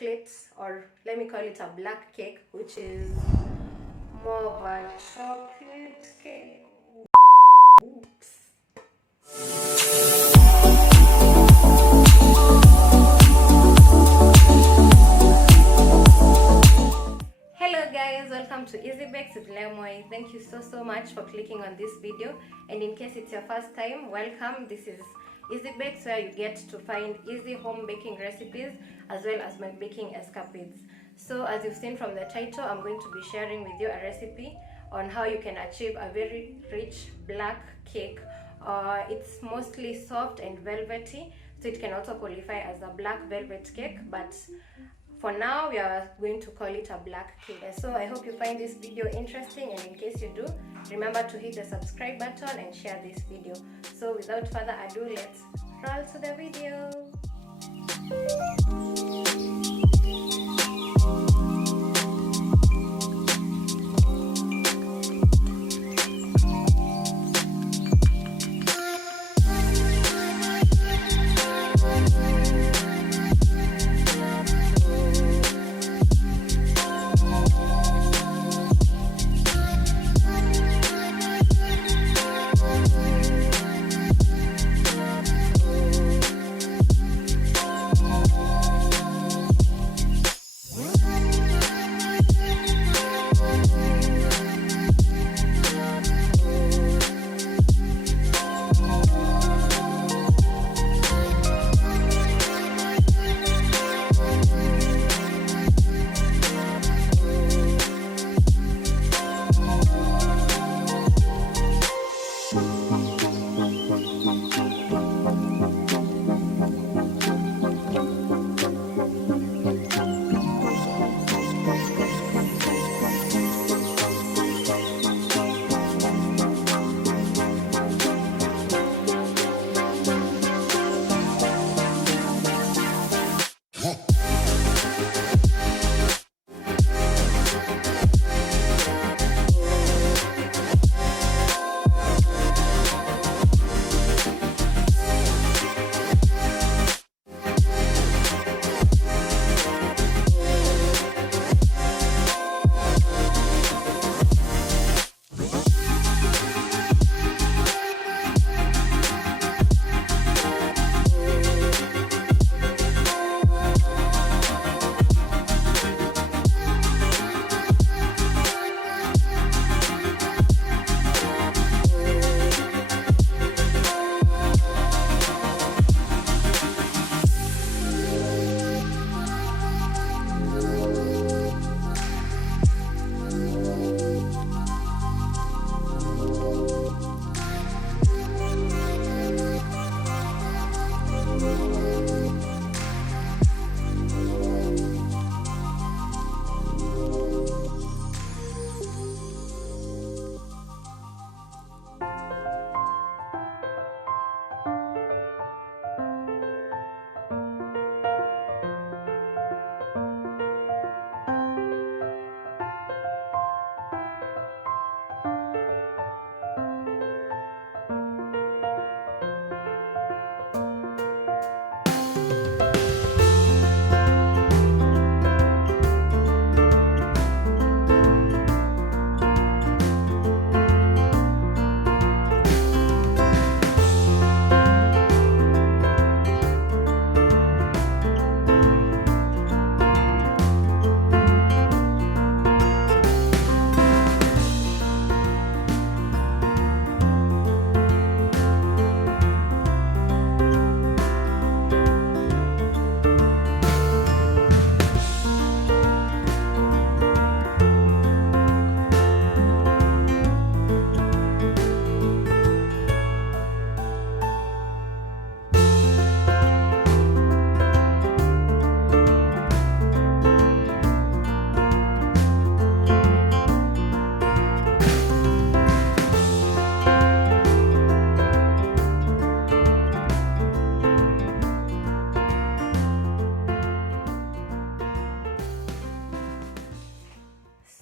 chocolate, or let me call it a black cake, which is more of a chocolate cake. Oops. Hello guys, welcome to Easy Bakes with Leahmwai. Thank you so much for clicking on this video, and in case it's your first time, welcome. This is Easy Bakes, where you get to find easy home baking recipes as well as my baking escapades. So as you've seen from the title, I'm going to be sharing with you a recipe on how you can achieve a very rich black cake. It's mostly soft and velvety, so it can also qualify as a black velvet cake, but for now we are going to call it a black cake. So I hope you find this video interesting, and in case you do, remember to hit the subscribe button and share this video. So without further ado, let's roll to the video.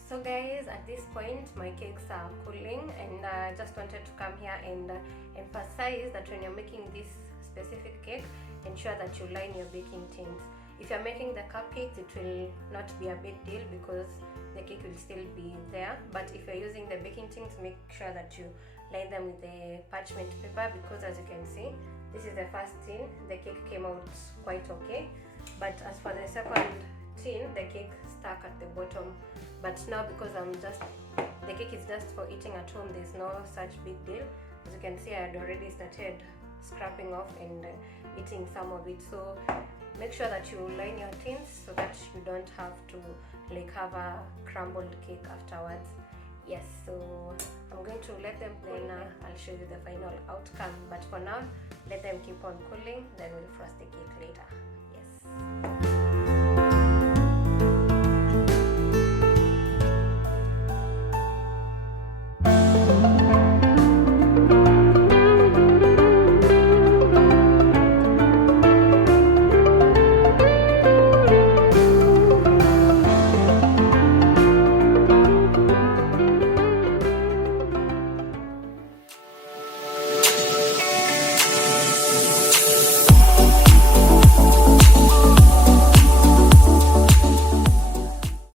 So guys, at this point my cakes are cooling, and I just wanted to come here and emphasize that when you're making this specific cake, ensure that you line your baking tins. If you're making the cupcakes, it will not be a big deal because the cake will still be there. But if you're using the baking tins, make sure that you line them with the parchment paper, because as you can see, this is the first tin. The cake came out quite okay, but as for the second tin, the cake stuck at the bottom. But now, because the cake is just for eating at home, there's no such big deal. As you can see, I had already started scraping off and eating some of it. So make sure that you line your tins so that you don't have to like have a crumbled cake afterwards. Yes, so I'm going to let them cool, then I'll show you the final outcome. But for now, let them keep on cooling, then we'll frost the cake later. Yes.